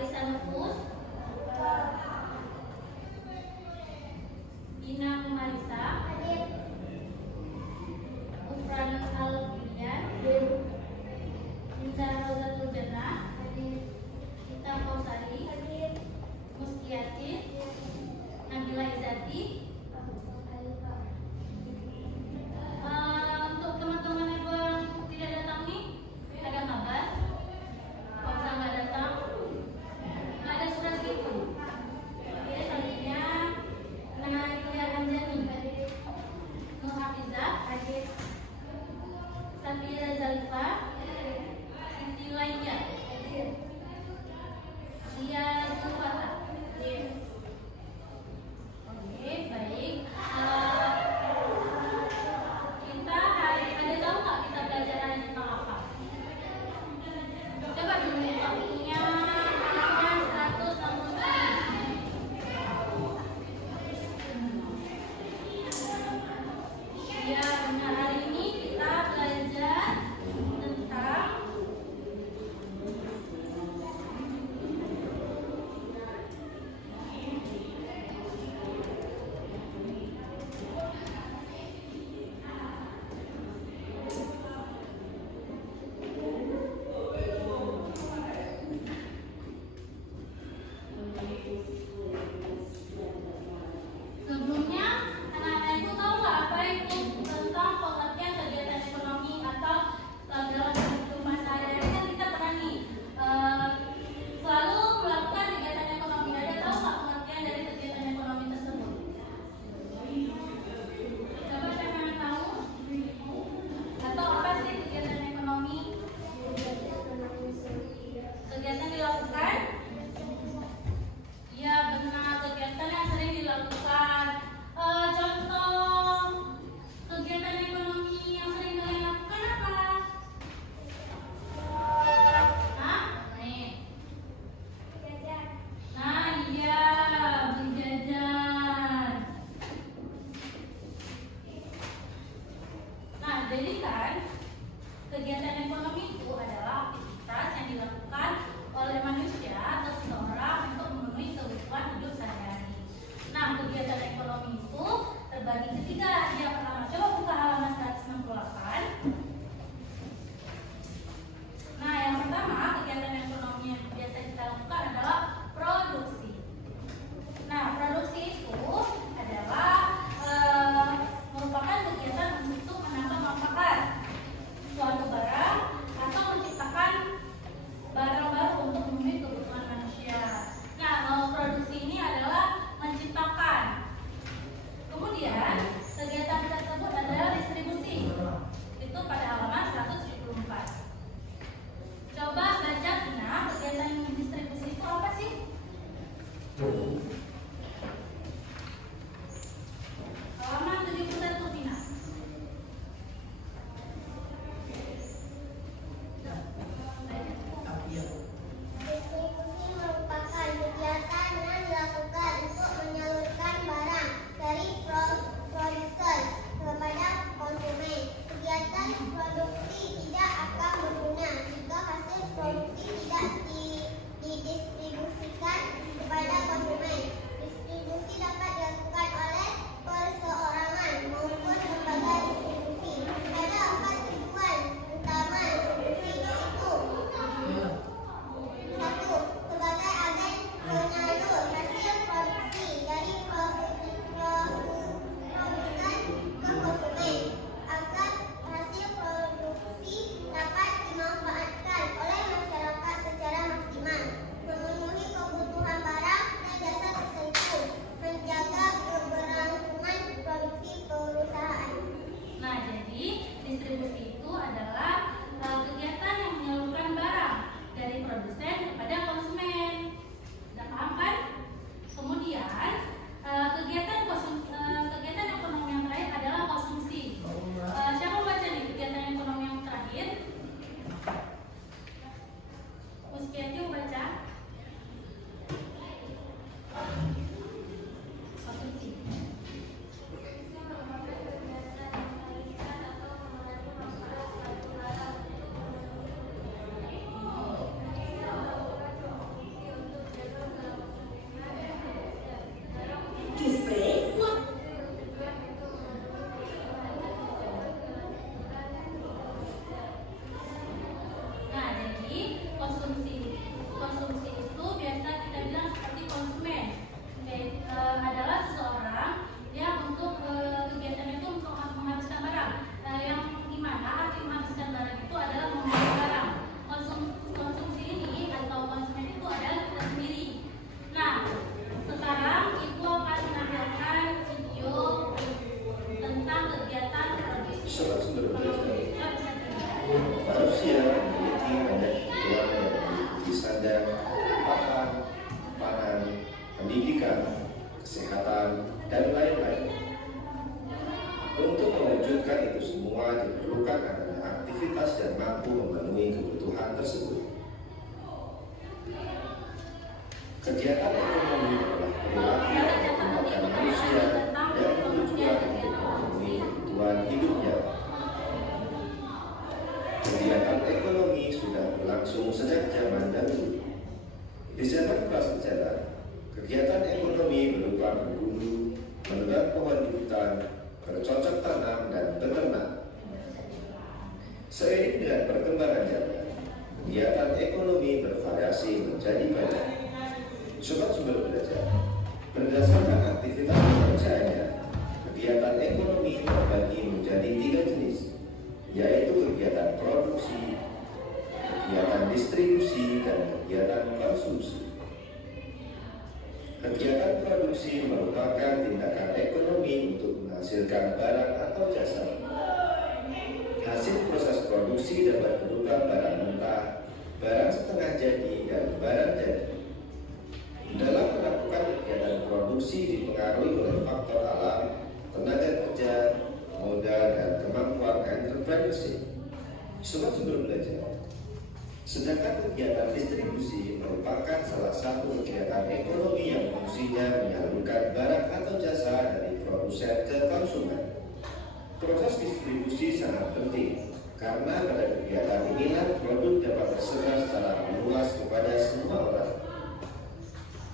Raisa Nufus, Dina Marisa, Ufran Al-Bilian, Indah Rozatul Jannah, Gita Kausari, Muskiati, Nabila Izzati. Untuk teman-teman yang tidak datang nih, ada kabar? Kalau misalnya nggak datang, nggak ada surat gitu. Oke, selanjutnya Nadia Anjani, Nur Hafizah, Safira Zalifa, Siti Laia, Dia Zulfata. Oke, baik. Kita ada tahu nggak kita belajar hari ini tentang apa? Coba dulu waktunya halaman 169. Ya, benar, hari ini kita belajar tentang sebelumnya, anak-anak itu tahu nggak apa itu tentang pengertian kegiatan ekonomi atau dalam kehidupan sehari-hari kan kita pernah nih selalu melakukan kegiatan ekonomi. Ada tahu nggak pengertian dari kegiatan ekonomi tersebut? Coba siapa yang tahu? Atau apa sih kegiatan ekonomi? Kegiatan dilakukan? Ya benar, kegiatan yang sering dilakukan. Contoh kegiatan ekonomi yang sering kalian lakukan apa? Hah? Nah, iya, beli jajan. Nah, jadi kan kegiatan ekonomi itu adalah aktivitas yang dilakukan oleh manusia atau seseorang untuk memenuhi kebutuhan hidup sehari-hari. Nah, kegiatan ekonomi itu terbagi ketiga. Yang pertama, coba buka halaman 168. Nah, yang pertama, kegiatan ekonomi yang biasa kita lakukan adalah produksi. Nah, produksi itu adalah merupakan kegiatan untuk menambah manfaat suatu barang atau menciptakan barang baru untuk memenuhi kebutuhan manusia. Nah, produksi ini adalah menciptakan. Kemudian kegiatan tersebut adalah distribusi. Itu pada halaman 174. Coba baca Tina, kegiatan distribusi itu apa sih? Halaman 71 Tina. Distribusi merupakan kegiatan yang dilakukan untuk menyalurkan barang dari produsen kepada konsumen. Kegiatan produksi tidak akan berguna jika hasil produksi tidak didistribusikan kepada konsumen. pendidikan, kesehatan, dan lain-lain. Untuk mewujudkan itu semua diperlukan adanya aktivitas yang mampu memenuhi kebutuhan tersebut. Kegiatan ekonomi adalah perilaku atau tindakan manusia yang bertujuan untuk memenuhi kebutuhan hidupnya. Kegiatan ekonomi sudah berlangsung sejak zaman dahulu. Di zaman prasejarah, kegiatan ekonomi berupa berburu, menebang pohon di hutan, bercocok tanam, dan beternak. Seiring dengan perkembangan zaman, kegiatan ekonomi bervariasi menjadi banyak. Sobat Sumber Belajar, berdasarkan aktivitas pekerjaannya, kegiatan ekonomi terbagi menjadi 3 jenis, yaitu kegiatan produksi, kegiatan distribusi, dan kegiatan konsumsi. Kegiatan produksi merupakan tindakan ekonomi untuk menghasilkan barang atau jasa. Hasil proses produksi dapat berupa barang mentah, barang setengah jadi, dan barang jadi. Dalam melakukan kegiatan produksi dipengaruhi oleh faktor alam, tenaga kerja, modal, dan kemampuan entrepreneurship. Sobat Sumber Belajar, sedangkan kegiatan distribusi merupakan salah satu kegiatan ekonomi yang fungsinya menyalurkan barang atau jasa dari produsen ke konsumen. Proses distribusi sangat penting karena pada kegiatan inilah produk dapat tersebar secara luas kepada semua orang.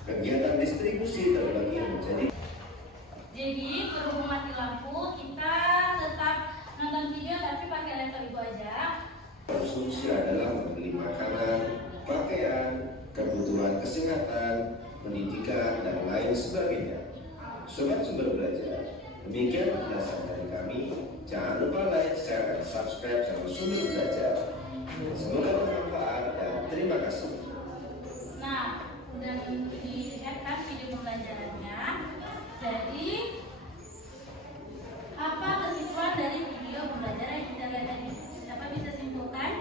Kegiatan distribusi terbagi menjadi. Jadi berhubung mati lampu, kita tetap nonton video tapi pakai laptop ibu aja. Konsumsi adalah membeli makanan, pakaian, kebutuhan kesehatan, pendidikan, dan lain sebagainya. Sobat Sumber Belajar, demikian penjelasan dari kami. Jangan lupa like, share, dan subscribe channel Sumber Belajar. Semoga bermanfaat dan terima kasih. Nah, dan dilihat kan video pembelajarannya. Jadi, apa kesimpulan dari video pembelajaran yang kita lihat tadi? Siapa bisa simpulkan?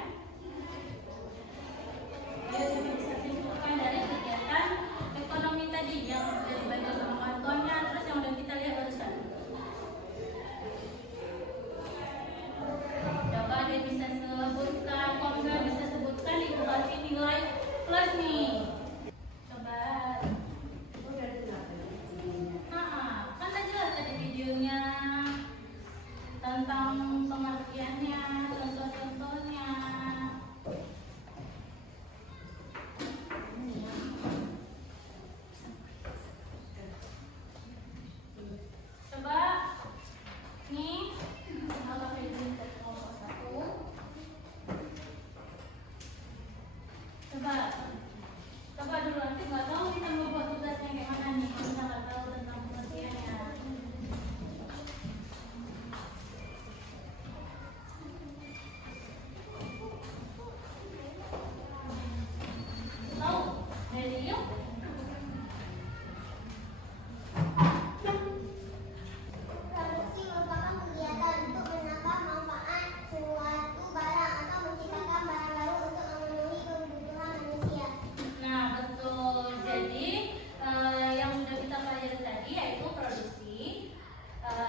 Ayo bisa simpulkan dari kegiatan ekonomi tadi yang sudah dibagi sama kantornya, terus yang udah kita lihat barusan. Coba dia bisa sebutkan, kalau nggak bisa sebutkan ibu kasih nilai plus nih. Coba. Kan udah jelas tadi videonya tentang pengertiannya, contoh-contohnya. Coba nih, kalau video kelompok 1. Coba dulu, nanti nggak tahu kita mau buat tugasnya kayak mana nih, kalau kita nggak tahu tentang pengertiannya. Tahu? Dari yuk. Produksi merupakan kegiatan untuk menambah manfaat suatu barang atau menciptakan barang baru untuk memenuhi kebutuhan manusia. Nah, betul. Jadi yang sudah kita pelajari tadi yaitu produksi,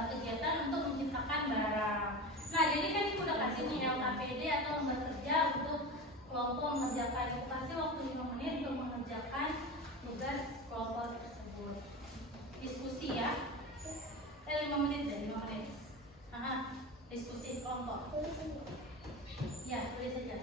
kegiatan untuk menciptakan barang. Nah, jadi kan ibu udah kasih nih LKPD atau lomba kerja untuk kelompok mengerjakan. Ibu kasih waktu 5 menit untuk mengerjakan tugas kelompok tersebut. Diskusi ya. 5 menit deh, 5 menit. Diskusi kelompok. Ya, tulis saja.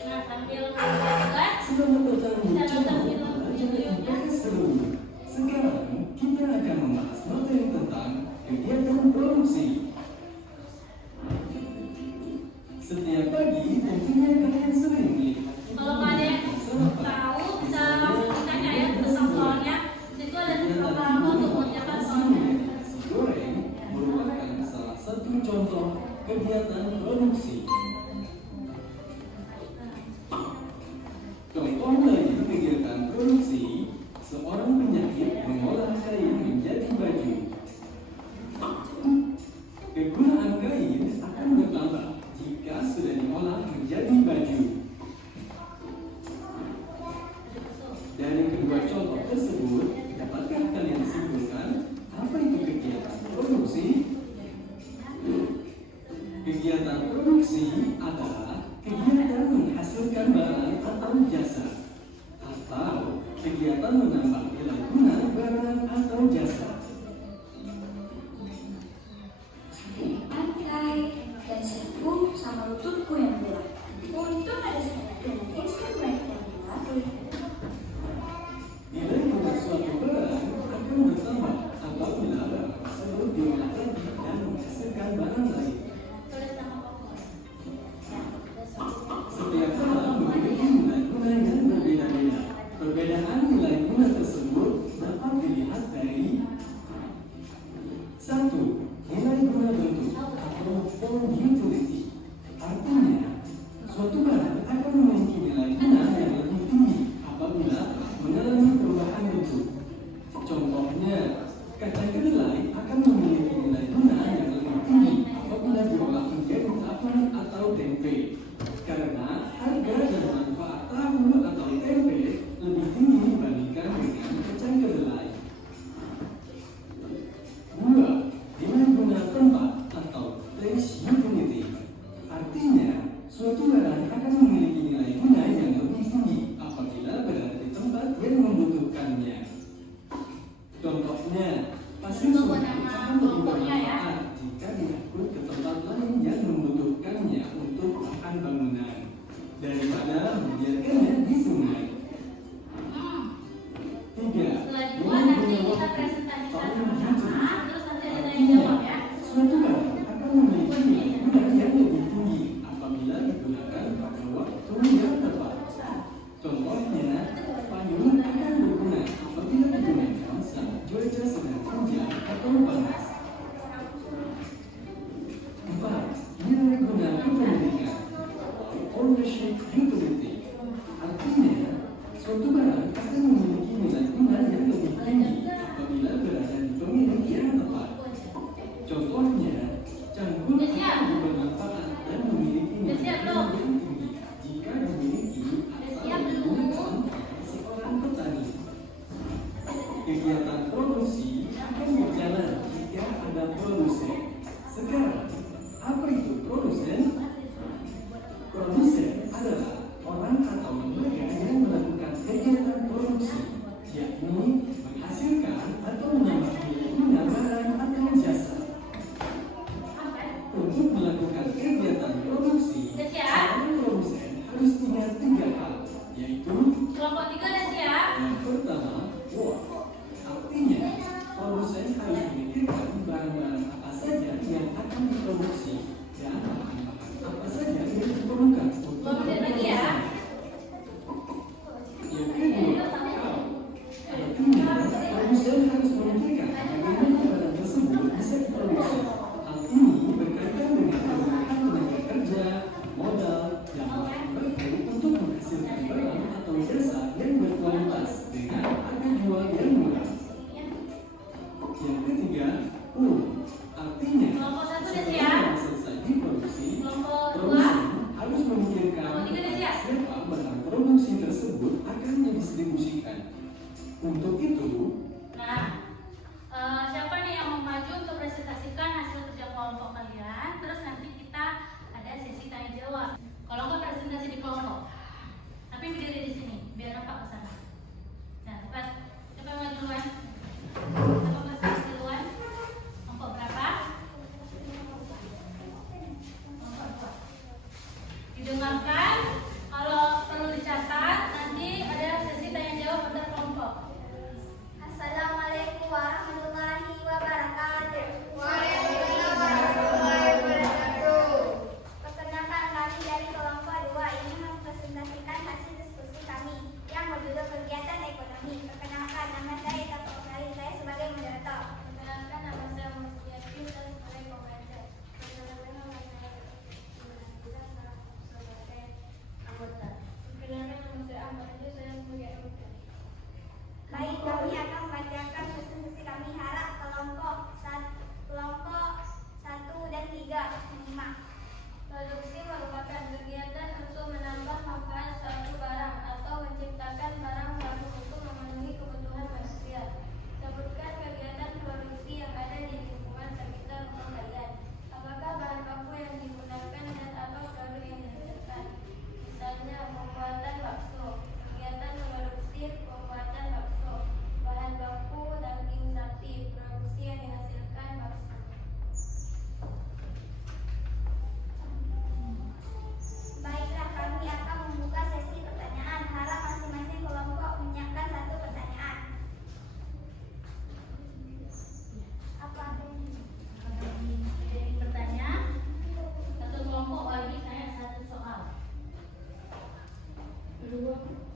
Nah, sambil tugas, Selamat datang di bisa nonton channel film Belajar videonya. IPS Sebelumnya. Sekarang kita akan membahas materi tentang kegiatan produksi. Setiap pagi tentunya kalian sering melihat. Kalau nggak ada yang tahu, bisa langsung ditanya ya tentang soalnya. Situ ada beberapa hal untuk mengerjakan soalnya. Nasi goreng merupakan salah satu contoh kegiatan produksi. Contoh dari kegiatan produksi, seorang penjahit mengolah kain menjadi baju. Kegunaan kain akan bertambah jika sudah diolah menjadi baju. menghasilkan barang atau jasa, atau kegiatan menambah nilai guna barang atau jasa. Pantai dan serbu sama lututku yang berat. Untung ada saya dengan instrumen yang dilatih. Nilai guna suatu barang akan bertambah apabila barang tersebut diolah lagi dan menghasilkan barang lain. Tulis nama pokok. Setiap barang memiliki nilai guna yang berbeda-beda. Perbedaan nilai guna tersebut dapat dilihat dari 1. Nilai guna bentuk atau form utility. Artinya, suatu barang akan memiliki nilai guna yang lebih tinggi apabila mengalami perubahan bentuk. Contohnya, kacang kedelai akan memiliki nilai guna yang lebih tinggi apabila diolah menjadi tahu atau tempe, karena harga dan manfaat tahu atau tempe lebih tinggi dibandingkan dengan kacang kedelai. 2. Nilai guna tempat atau place utility. Artinya, suatu barang akan memiliki nilai guna yang lebih tinggi apabila berada di tempat yang membutuhkannya. Contohnya, pasir surut akan lebih bermanfaat jika diangkut ke tempat lain yang membutuhkannya untuk bahan bangunan daripada membiarkannya di sungai. 3. Setelah dua nanti kita presentasikan sama-sama, terus nanti ada tanya jawab ya. Suatu barang akan memiliki nilai guna yang lebih tinggi apabila digunakan pada waktu yang tepat. Contohnya, payung akan berguna apabila digunakan saat cuaca sedang hujan atau panas. 4. Nilai guna kepemilikan atau ownership utility. Artinya, Assalamualaikum.